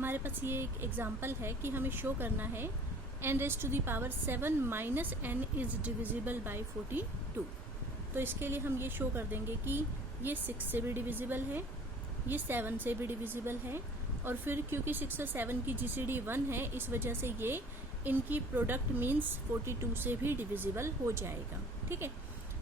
हमारे पास ये एक एग्जाम्पल है कि हमें शो करना है n raise to the power 7 minus n is divisible by 42। तो इसके लिए हम ये शो कर देंगे कि ये 6 से भी डिविजिबल है, ये 7 से भी डिविजिबल है, और फिर क्योंकि 6 और 7 की GCD 1 है, इस वजह से ये इनकी प्रोडक्ट मीन्स 42 से भी डिविजिबल हो जाएगा। ठीक है,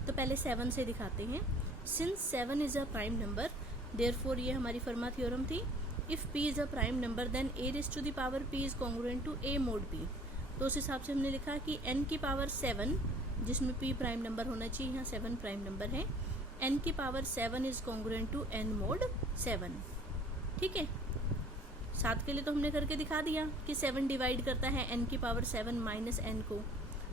तो पहले 7 से दिखाते हैं। Since 7 is a prime number, therefore ये हमारी फर्मा थ्योरम थी, if p is a prime number then a raise to the power p is congruent to a mod p। तो उस हिसाब से हमने लिखा कि n की पावर 7, जिसमें p प्राइम नंबर होना चाहिए, यहाँ 7 प्राइम नंबर है, n की power 7 is congruent to n mod 7। ठीक है, 7 के लिए तो हमने करके दिखा दिया कि 7 डिवाइड करता है n की पावर 7 माइनस n को।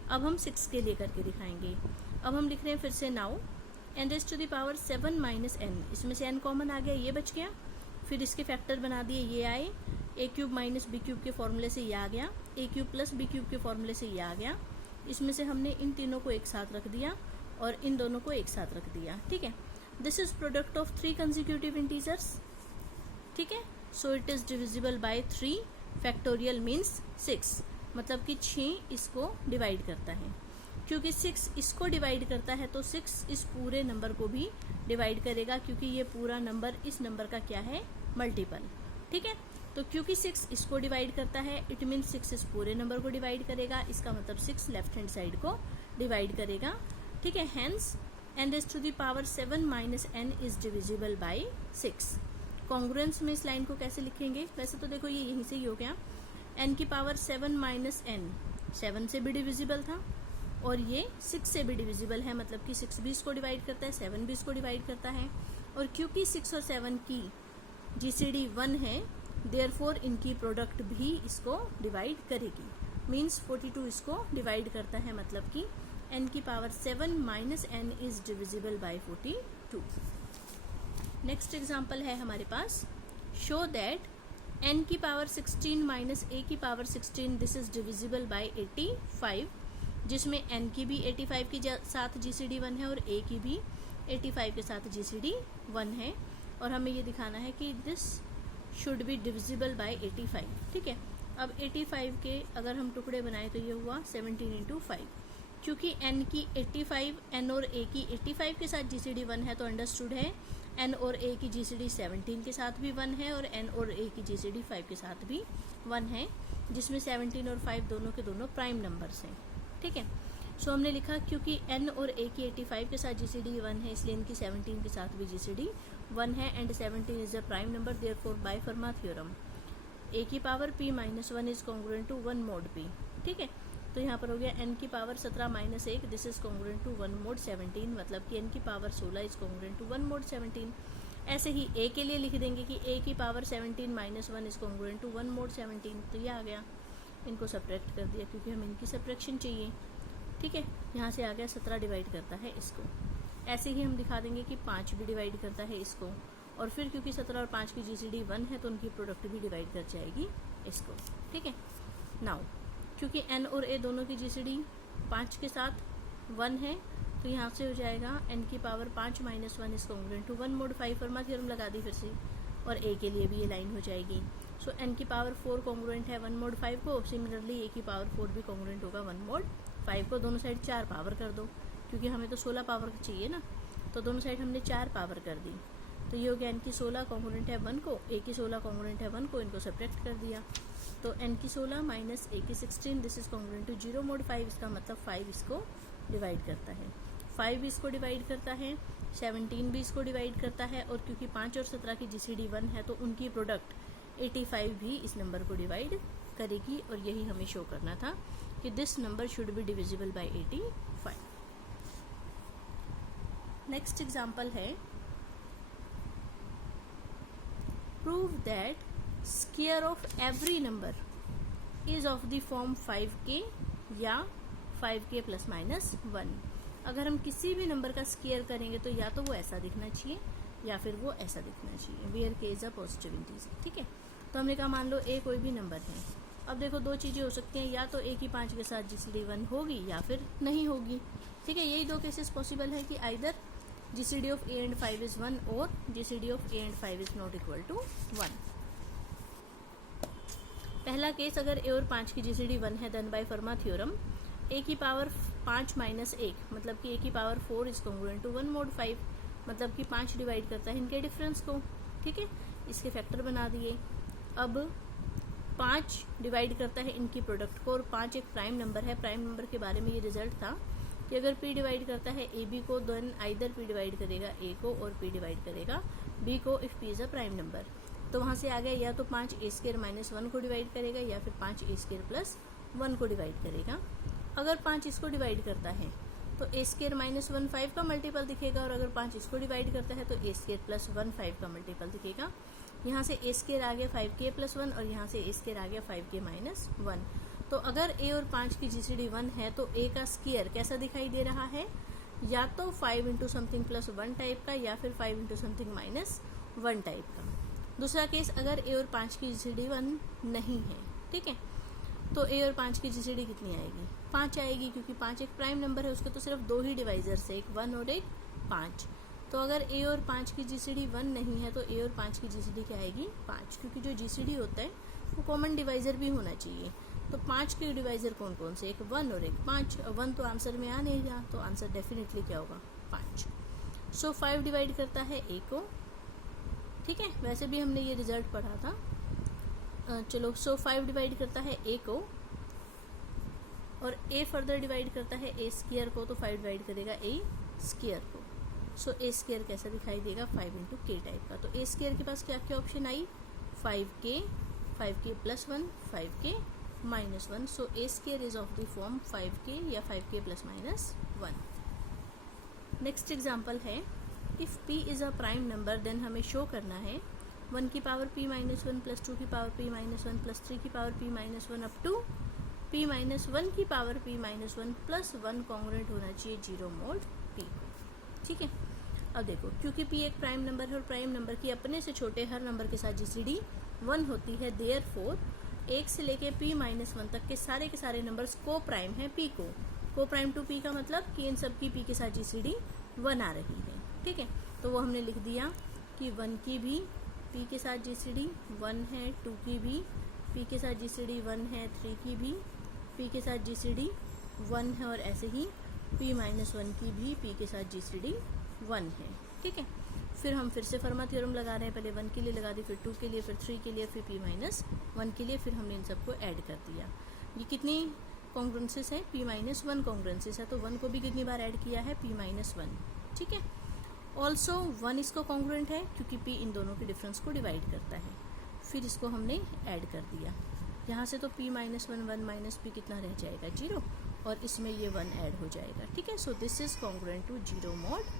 अब हम 6 के लिए करके दिखाएंगे। अब हम लिख रहे हैं फिर से now n raise to the power 7 minus n, इसमें से n कॉमन आ गया, ये बच गया, फिर इसके फैक्टर बना दिए, ये आए, a cube minus B cube के फॉर्मूले से ये आ गया, a cube plus B cube के फॉर्मूले से ये आ गया, इसमें से हमने इन तीनों को एक साथ रख दिया और इन दोनों को एक साथ रख दिया। ठीक है, this is product of 3 consecutive integers. ठीक है, so it is divisible by 3 factorial means 6, मतलब कि 6 इसको डिवाइड करता है। क्योंकि 6 इसको डिवाइड करता है तो 6 इस पूरे नंबर को भी डिवाइड करेगा, क्योंकि ये पूरा नंबर इस नंबर का क्या है, मल्टीपल। ठीक है, तो क्योंकि 6 इसको डिवाइड करता है, इट मीन्स 6 इस पूरे नंबर को डिवाइड करेगा, इसका मतलब 6 लेफ्ट हैंड साइड को डिवाइड करेगा। ठीक है, hence n raise to the power 7 minus n is divisible by 6। Congruence में इस लाइन को कैसे लिखेंगे, वैसे तो देखो ये यहीं से ही हो गया, n की पावर 7 माइनस n 7 से भी डिविजिबल था और ये 6 से भी डिविजिबल है, मतलब कि 6 भी इसको डिवाइड करता है, 7 भी इसको डिवाइड करता है, और क्योंकि 6 और 7 की GCD 1 है, देयरफॉर इनकी प्रोडक्ट भी इसको डिवाइड करेगी, मीन्स 42 इसको डिवाइड करता है, मतलब कि n की power 7 minus n is divisible by 42। Next example है हमारे पास, शो दैट n की पावर 16 माइनस a की power 16 this is divisible by 85, जिसमें n की भी 85 के साथ GCD 1 है और a की भी 85 के साथ GCD 1 है, और हमें ये दिखाना है कि this should be divisible by 85। ठीक है, अब 85 के अगर हम टुकड़े बनाए तो ये हुआ 17 इंटू 5। क्योंकि n की 85, n और a की 85 के साथ GCD 1 है, तो अंडरस्टूड है n और a की GCD 17 के साथ भी 1 है और n और a की GCD 5 के साथ भी 1 है, जिसमें 17 और 5 दोनों के दोनों प्राइम नंबर्स हैं। ठीक है, सो हमने लिखा क्योंकि n और a की 85 के साथ GCD 1 है, इसलिए इनकी 17 के साथ भी GCD 1 है, and 17 is a prime number, therefore by Fermat theorem a की power p minus 1 is congruent to 1 mod p। ठीक है, तो यहाँ पर हो गया n की power 17 minus 1 this is congruent to 1 mod 17, मतलब कि n की power 16 is congruent to 1 mod 17। ऐसे ही a के लिए लिख देंगे कि a की power 17 minus 1 is congruent to 1 mod 17, तो ये आ गया, इनको सब्ट्रैक्ट कर दिया क्योंकि हमें इनकी सब्ट्रैक्शन चाहिए। ठीक है, यहाँ से आ गया 17 डिवाइड करता है इसको। ऐसे ही हम दिखा देंगे कि 5 भी डिवाइड करता है इसको, और फिर क्योंकि 17 और 5 की GCD 1 है तो उनकी प्रोडक्ट भी डिवाइड कर जाएगी इसको। ठीक है, नाउ क्योंकि n और a दोनों की GCD 5 के साथ 1 है, तो यहाँ से हो जाएगा n की power 5 minus 1 is congruent to 1 mod 5, Fermat theorem लगा दी फिर से, और a के लिए भी ये लाइन हो जाएगी। सो n की पावर 4 कॉन्ग्रुएंट है 1 mod 5 को, सिमिलरली a की पावर 4 भी कॉन्ग्रुएंट होगा 1 mod 5 को। दोनों साइड 4 पावर कर दो, क्योंकि हमें तो 16 पावर चाहिए ना, तो दोनों साइड हमने 4 पावर कर दी, तो ये हो गया n की 16 कॉन्ग्रुएंट है 1 को, a की 16 कॉन्ग्रुएंट है 1 को, इनको सब्ट्रैक्ट कर दिया, तो n की 16 माइनस a की 16 this is congruent to 0 mod 5, इसका मतलब 5 इसको डिवाइड करता है, 5 भी इसको डिवाइड करता है, 17 भी इसको डिवाइड करता है, और क्योंकि 5 और 17 की GCD 1 है तो उनकी प्रोडक्ट 85 भी इस नंबर को डिवाइड करेगी, और यही हमें शो करना था कि this number should be divisible by 85। Next example है, prove that square of every number is of the form 5k या 5k प्लस माइनस 1। अगर हम किसी भी नंबर का स्क्वायर करेंगे तो या तो वो ऐसा दिखना चाहिए या फिर वो ऐसा दिखना चाहिए, where k is a positive integer. ठीक है, तो हमने कहा मान लो a कोई भी नंबर है, अब देखो दो चीज़ें हो सकती हैं, या तो a की 5 के साथ GCD 1 होगी या फिर नहीं होगी। ठीक है, यही दो केसेस पॉसिबल है कि either GCD of a and 5 is 1 और GCD of a and 5 is not equal to 1। पहला केस, अगर ए और 5 की जीसीडी 1 है then by Fermat theorem A की पावर 5 माइनस 1 मतलब कि ए की power 4 is congruent to 1 mod 5 मतलब कि 5 डिवाइड करता है इनके डिफरेंस को। ठीक है, इसके फैक्टर बना दिए। अब 5 डिवाइड करता है इनकी प्रोडक्ट को, और 5 एक प्राइम नंबर है। प्राइम नंबर के बारे में ये रिजल्ट था कि अगर p डिवाइड करता है ए बी को देन आइदर p डिवाइड करेगा a को और p डिवाइड करेगा b को if p is a prime number. तो वहाँ से आ गया या तो 5 a स्क्वायर माइनस 1 को डिवाइड करेगा या फिर 5 a स्क्वायर प्लस 1 को डिवाइड करेगा। अगर 5 इसको डिवाइड करता है तो a स्क्वायर माइनस 1 5 का मल्टीपल दिखेगा, और अगर 5 इसको डिवाइड करता है तो a स्क्वायर प्लस 1 5 का मल्टीपल दिखेगा। यहाँ से a स्क्वायर आ गया 5k प्लस 1 और यहाँ से a स्क्वायर आ गया 5k माइनस 1। तो अगर a और 5 की जीसीडी 1 है तो a का स्क्वायर कैसा दिखाई दे रहा है, या तो 5 इंटू समथिंग प्लस 1 टाइप का या फिर 5 इंटू समथिंग माइनस 1 टाइप का। दूसरा केस, अगर a और 5 की जीसीडी 1 नहीं है, ठीक है, तो a और 5 की जीसीडी कितनी आएगी, 5 आएगी, क्योंकि 5 एक प्राइम नंबर है, उसके तो सिर्फ 2 ही डिवाइजर्स है, एक 1 और एक 5। तो अगर a और 5 की जीसीडी 1 नहीं है तो a और 5 की जीसीडी क्या आएगी, 5, क्योंकि जो जीसीडी होता है वो कॉमन डिवाइजर भी होना चाहिए। तो 5 के डिवाइजर कौन कौन से, एक 1 और एक 5। 1 तो आंसर में आ नहीं रहा, तो आंसर डेफिनेटली क्या होगा, 5। सो 5 डिवाइड करता है a को, ठीक है, वैसे भी हमने ये रिजल्ट पढ़ा था। चलो, सो 5 डिवाइड करता है a को और a फर्दर डिवाइड करता है a स्क्वायर को, तो 5 डिवाइड करेगा a स्क्वायर को। सो a स्क्वायर कैसा दिखाई देगा, 5 इंटू k टाइप का। तो a स्क्वायर के पास क्या क्या ऑप्शन आई, 5k plus 1, 5k minus 1। So a square is of the form 5k या 5k plus minus 1। Next example है, if p is a prime number then हमें शो करना है 1 की पावर p माइनस 1 प्लस 2 की पावर p माइनस 1 प्लस 3 की power p minus 1 up to p minus 1 की power p minus 1 plus 1 congruent होना चाहिए 0 mod p को। ठीक है, अब देखो, क्योंकि p एक प्राइम नंबर है और प्राइम नंबर की अपने से छोटे हर नंबर के साथ जीसीडी 1 होती है, देयरफॉर 1 से लेके p माइनस 1 तक के सारे नंबर्स को प्राइम है p को प्राइम टू p का मतलब कि इन सब की p के साथ जीसीडी 1 आ रही है। ठीक है, तो वो हमने लिख दिया कि 1 की भी p के साथ जीसीडी 1 है, 2 की भी p के साथ जीसीडी 1 है, 3 की भी p के साथ जीसीडी 1 है, और ऐसे ही p माइनस 1 की भी p के साथ जीसीडी 1 है। ठीक है, फिर हम फिर से फर्मा थ्योरम लगा रहे हैं, पहले 1 के लिए लगा दी, फिर 2 के लिए, फिर 3 के लिए, फिर p माइनस 1 के लिए, फिर हमने इन सबको ऐड कर दिया। ये कितनी कॉन्ग्रुएंसेस है, p माइनस 1 कॉन्ग्रुएंसेस है, तो 1 को भी कितनी बार ऐड किया है, p माइनस 1। ठीक है, ऑल्सो 1 इसको कॉन्ग्रुएंट है क्योंकि p इन दोनों के डिफरेंस को डिवाइड करता है। फिर इसको हमने ऐड कर दिया, यहाँ से तो p माइनस 1 1 माइनस p कितना रह जाएगा, 0, और इसमें ये 1 ऐड हो जाएगा। ठीक है, so this is congruent to 0 mod